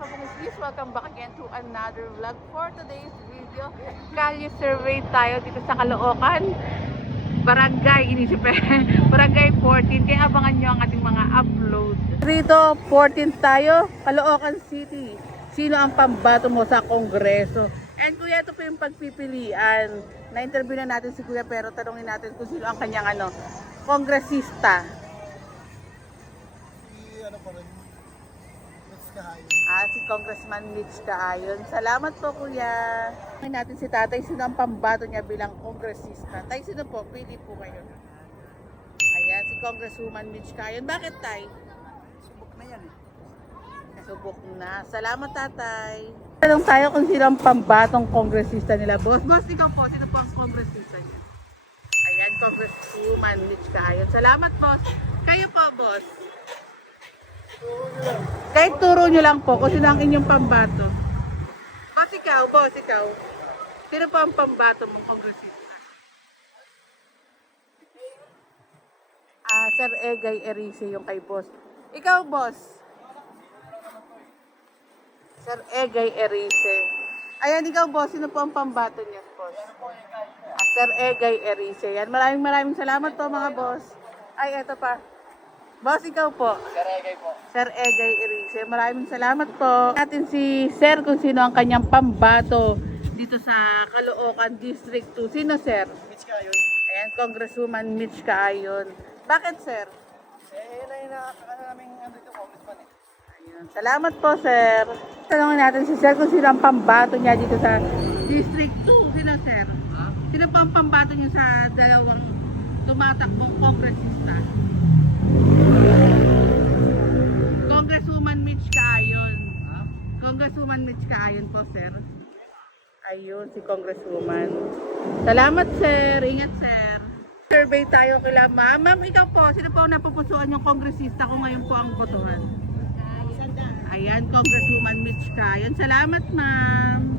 kabungis, welcome back again to another vlog. For today's video, kalye survey tayo dito sa Caloocan Barangay, Barangay 14. Kaya abangan nyo ang ating mga upload. Dito, 14 tayo, Caloocan City. Sino ang pambato mo sa Kongreso? And kuya, ito po yung pagpipilian. Na-interview na natin si kuya, pero tanongin natin kung sino ang kanyang kongresista. Si Congressman Mitch Kaayon. Salamat po kuya. Tanongin natin si tatay, sino ang pambato niya bilang kongresista. Tay, sino po? Pili po kayo. Ayan, si Congresswoman Mitch Kaayon. Bakit tay? Subok na yan eh. Subok na. Salamat tatay. Tanong tayo kung sino ang pambatong kongresista nila. Boss, ikaw po. Sino po ang kongresista niya? Ayan, Congresswoman Mitch Kaayon. Salamat boss. Kayo po boss. Kahit turo nyo lang po kung sino ang inyong pambato. Boss ikaw. Sino po ang pambato mong kongresista? Sir Egay Erice yung kay boss. Ikaw boss. Sir Egay Erice. Ayan, ikaw boss, sino po ang pambato niya, boss? Sir Egay Erice. Yan, maraming salamat po mga boss. Ay, eto pa. Boss, ikaw po. Sir Egay po. Sir Egay Erice. Maraming salamat po. Natin si Sir kung sino ang kanyang pambato dito sa Caloocan District 2. Sino, Sir? Mitch Kaayon. Ayan, Congresswoman Mitch Kaayon. Bakit, Sir? Yun na yung nakakakala namin dito, congressman eh. Salamat po, sir. Tanongin natin si sir kung sino ang pambato niya dito sa District 2. Sino, sir? Sino po ang pambato niyo sa dalawang tumatakbong kongresista? Congresswoman Mitch Kaayon. Congresswoman Mitch Kaayon po, sir. Ayun, si Congresswoman. Salamat, sir. Ingat, sir. Survey tayo kila ma'am. Ma'am, ikaw po, sino po ang napupusuan yung kongresista kung ngayon po ang botohan? Ayan, Congresswoman Mitch Kaayon. Salamat, ma'am.